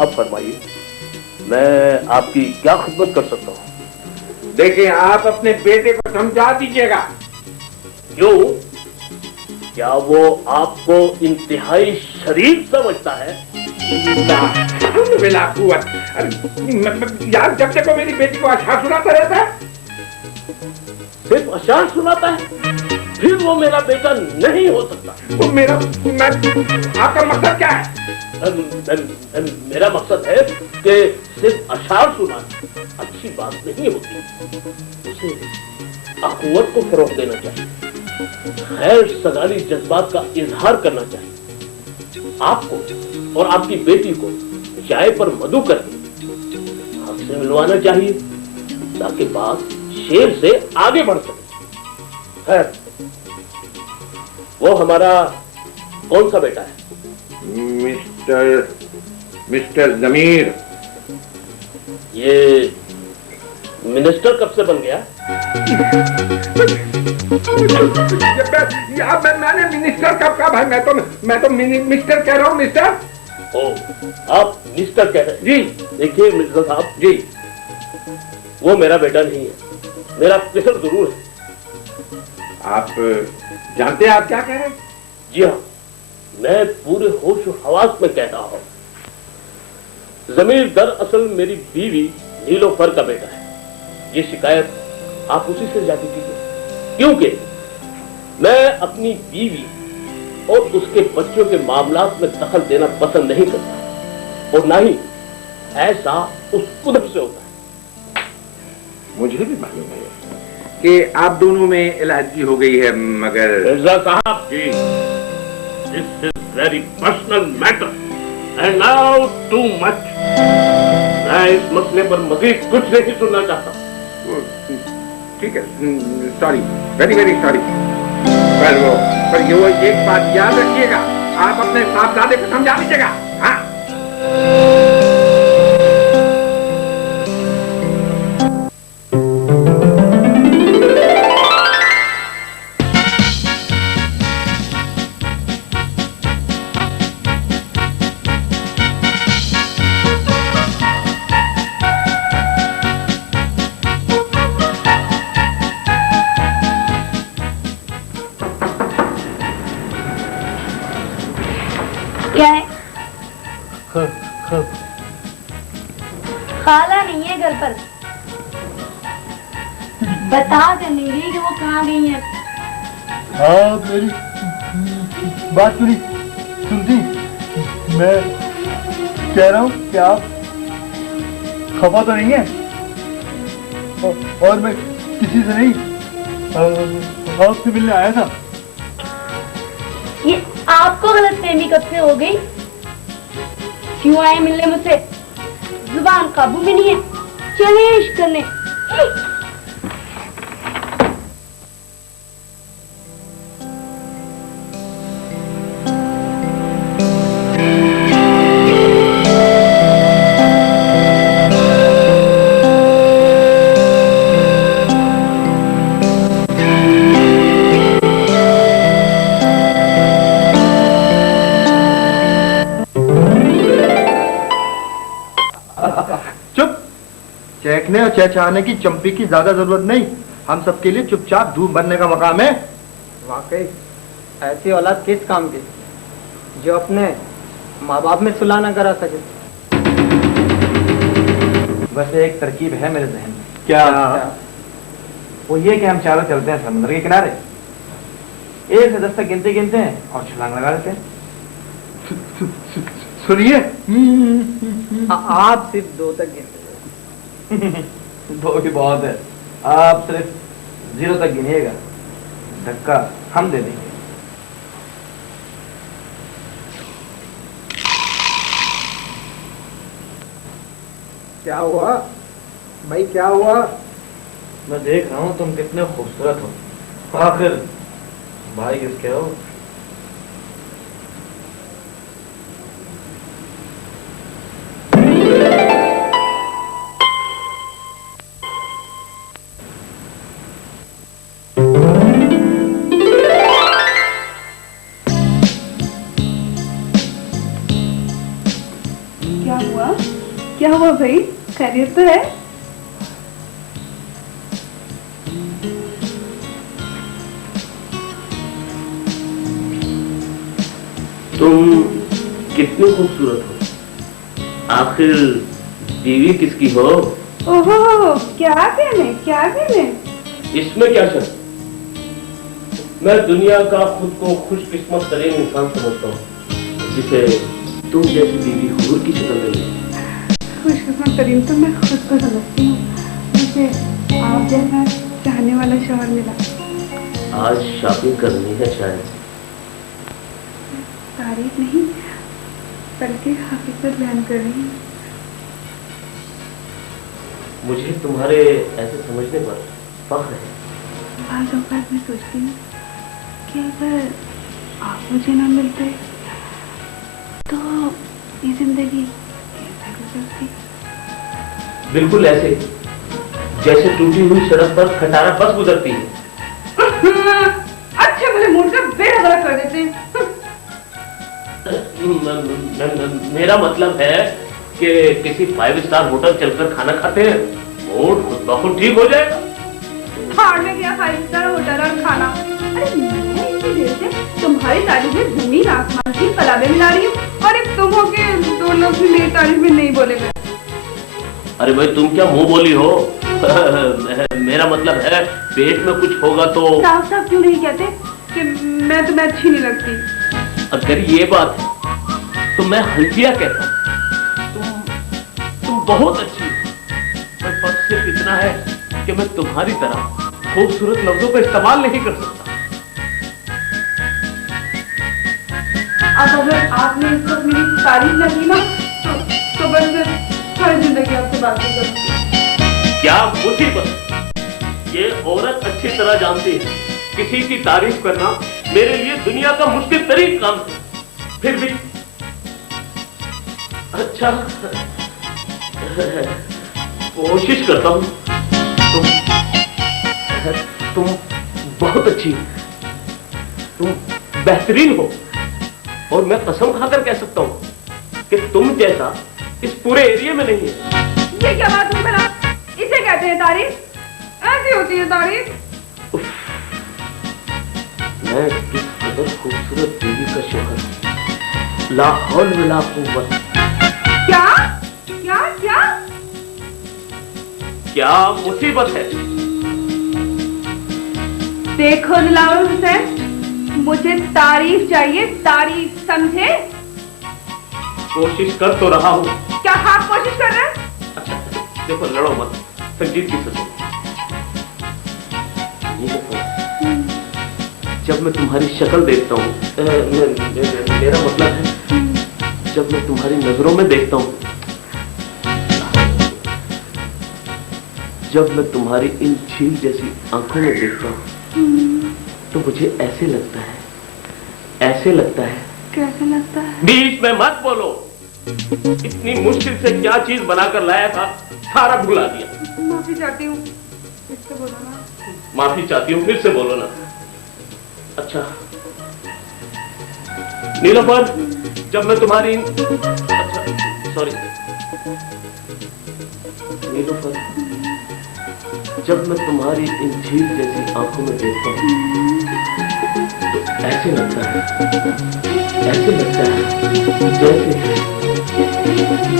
अब फरमाइए, मैं आपकी क्या खिदमत कर सकता हूँ? देखिए, आप अपने बेटे को समझा दीजिएगा। क्यों? क्या वो आपको इंतहाई शरीफ समझता है? यार, जब तक वो मेरी बेटी को अशार सुनाता रहता है। सिर्फ अशार सुनाता है? फिर वो मेरा बेटा नहीं हो सकता। वो आपका मकसद क्या है? मेरा मकसद है कि सिर्फ अशार सुनाना अच्छी बात नहीं होती, उसे अखुवत को फरोग देना चाहिए, खैर सगाली जज्बात का इजहार करना चाहिए। आपको और आपकी बेटी को चाय पर मधु करके हक से मिलवाना चाहिए ताकि बात शेर से आगे बढ़ सके। खैर, वो हमारा कौन सा बेटा है? मिस्टर जमीर। ये मिनिस्टर कब से बन गया? मैंने मिनिस्टर कब कहा भाई? मैं तो मिस्टर कह रहा हूँ। मिस्टर। ओ, आप मिस्टर कह रहे हैं? जी देखिए मिर्जा साहब जी, वो मेरा बेटा नहीं है, मेरा पिसर जरूर है। आप जानते हैं आप क्या कह रहे हैं? जी हाँ, मैं पूरे होश और हवास में कह रहा हूँ। जमीर दरअसल मेरी बीवी नीलोफर का बेटा है। ये शिकायत आप उसी से जाती कीजिए, क्योंकि मैं अपनी बीवी और उसके बच्चों के मामलात में दखल देना पसंद नहीं करता, और ना ही ऐसा उस उधर से होता है। मुझे भी मालूम है कि आप दोनों में इलाही हो गई है, मगर मिर्जा साहब ji, this is very personal matter and now too much. मैं इस मसले पर मजीद कुछ नहीं सुनना चाहता। ठीक है, सॉरी, वेरी वेरी सॉरी। पर ये वो एक बात याद रखिएगा, आप अपने साहबजादे को समझा दीजिएगा। हाँ, क्या है? खाला नहीं है घर पर। बता जमीरी कि वो कहाँ गई है। हाँ, मेरी बात क्यों नहीं सुनती? मैं कह रहा हूँ कि आप खफा तो नहीं है, और मैं किसी से नहीं आपसे मिलने आया था। ये आपको गलतफहमी कब से हो गई? क्यों आए मिलने मुझसे? जुबान काबू में नहीं है, चले इश्क करने। चहकने और चहचहाने की चंपी की ज्यादा जरूरत नहीं, हम सबके लिए चुपचाप धूप बनने का मकाम है। वाकई ऐसी औलाद किस काम की जो अपने माँ बाप में सुलह न करा सके। वैसे एक तरकीब है मेरे जहन में। क्या? वो ये कि हम चारों चलते हैं समुद्र के किनारे, 1 से 10 तक गिनते गिनते हैं और छलांग लगा देते हैं। सुनिए, आप सिर्फ 2 तक गिनते। 2 भी बहुत है, आप सिर्फ 0 तक गिनिएगा, धक्का हम दे देंगे। क्या हुआ भाई, क्या हुआ? मैं देख रहा हूँ तुम कितने खूबसूरत हो, आखिर भाई किसके हो? क्या हुआ? हुआ? क्या हुआ भाई? खैरियत तो है? तुम कितनी खूबसूरत हो। आखिर बीवी किसकी हो? ओहो, क्या कहने? इसमें क्या शक? मैं दुनिया का खुद को खुशकिस्मत तरीन इंसान समझता हूँ जिसे तुम जैसी बीवी हूर की शक्ल में। खुशकिस्मत तरीन तो मैं खुद को समझती हूँ। मुझे आप जैसा चाहने वाला शौहर मिला। आज शॉपिंग करनी है शायद। तारीफ नहीं बल्कि हकीकत बयान कर रही हूँ। मुझे तुम्हारे ऐसे समझने पर फख्र है। बात मैं सोचती हूँ कि अगर आप मुझे ना मिलते तो ये जिंदगी कैसे गुजरती? बिल्कुल ऐसे जैसे टूटी हुई सड़क पर खटारा बस गुजरती है। अच्छे भले मूड का बेड़ा गर्क कर देते हैं। मेरा मतलब है कि किसी 5 स्टार होटल चलकर खाना खाते हैं, मूड खुद ब खुद ठीक हो जाएगा। हार में गया 5 स्टार होटल और खाना। अरे मैं इतनी देर से तुम्हारी तारीफ में जमीन आसमान की कलाबे मिला रही हूँ और एक तुम हो के दो लोग भी मेरी तारीफ में नहीं बोलेंगे। अरे भाई तुम क्या मुंह बोली हो? मेरा मतलब है पेट में कुछ होगा तो। साफ साफ क्यों नहीं कहते कि मैं तुम्हें अच्छी नहीं लगती? अगर ये बात है तो मैं हल्फिया कहता हूँ। तुम बहुत अच्छी हो, पर फर्क सिर्फ इतना है कि मैं तुम्हारी तरह खूबसूरत लफ्जों का इस्तेमाल नहीं कर सकता। अब अगर आपने इस वक्त मेरी तारीफ न की ना तो बस हर जिंदगी आपसे बातें करूंगी। क्या मुसीबत! ये औरत अच्छी तरह जानती है किसी की तारीफ करना मेरे लिए दुनिया का मुश्किल तरीन काम है। फिर भी अच्छा कोशिश करता हूँ। तुम बहुत अच्छी हो, तुम बेहतरीन हो और मैं कसम खाकर कह सकता हूँ कि तुम जैसा इस पूरे एरिया में नहीं है। ये क्या बात हुई भला? इसे कहते हैं तारीफ? ऐसी होती है तारीफ? मैं किस कदर खूबसूरत बीवी का शौहर, ला हौल वला कुव्वत। क्या क्या क्या क्या मुसीबत है? देखो दिलावर हुसैन, मुझे तारीफ चाहिए, तारीफ, समझे? कोशिश कर तो रहा हूँ। क्या खास कोशिश कर रहे हैं? अच्छा देखो, लड़ो मत, संगीत की सजो। ये देखो, जब मैं तुम्हारी शक्ल देखता हूँ, मेरा मतलब है जब मैं तुम्हारी नजरों में देखता हूँ, जब मैं तुम्हारी इन झील जैसी आंखों में देखता हूँ तो मुझे ऐसे लगता है कैसे लगता है? बीच में मत बोलो। इतनी मुश्किल से क्या चीज बनाकर लाया था, सारा भुला दिया। माफी चाहती हूँ, फिर से बोलो ना। माफी चाहती हूँ, फिर से बोलो ना। अच्छा नीलोफर, जब मैं तुम्हारी अच्छा सॉरी नीलोफर, जब मैं तुम्हारी इन झील जैसी आंखों में देखता हूँ तो ऐसे लगता है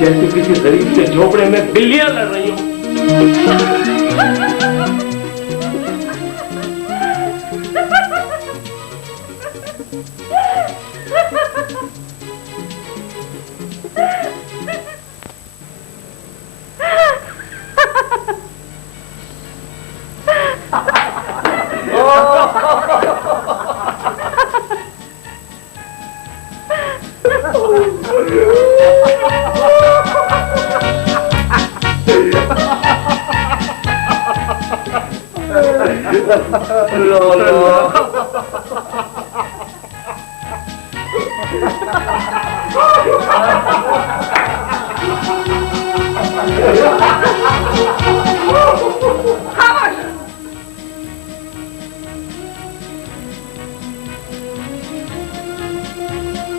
जैसे किसी गरीब के झोपड़े में बिल्लियां लड़ रही हो।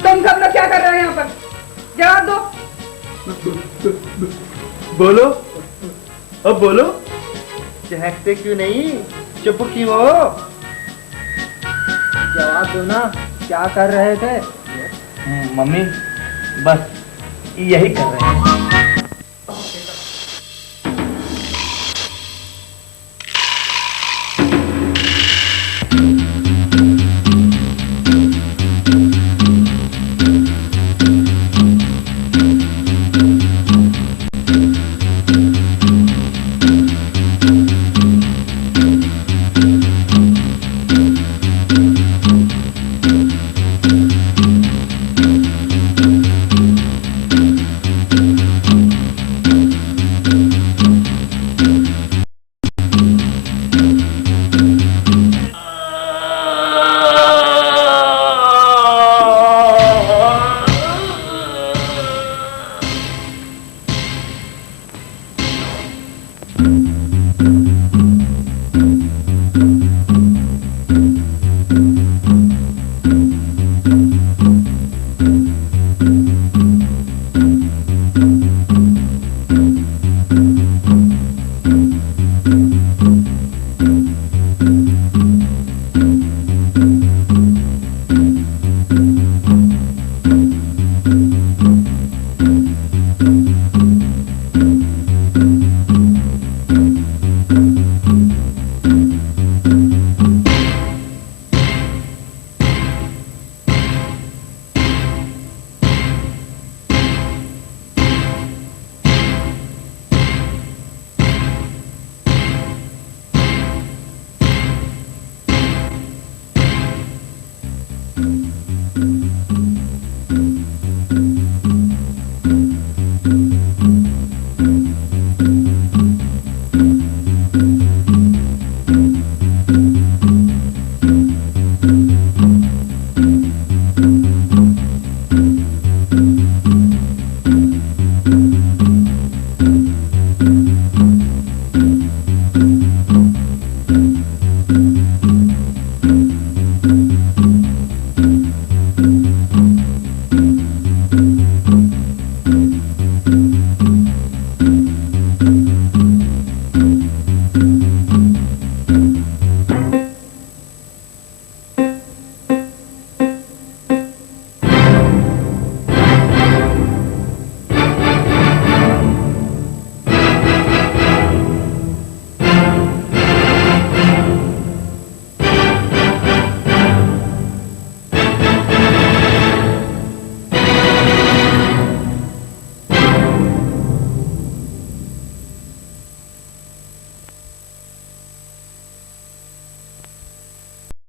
तुम सब लोग क्या कर रहे हैं यहाँ पर? जवाब दो। बोलो, अब बोलो। चहकते क्यों नहीं, चुप क्यों हो? जवाब दो ना, क्या कर रहे थे? मम्मी बस यही कर रहे हैं।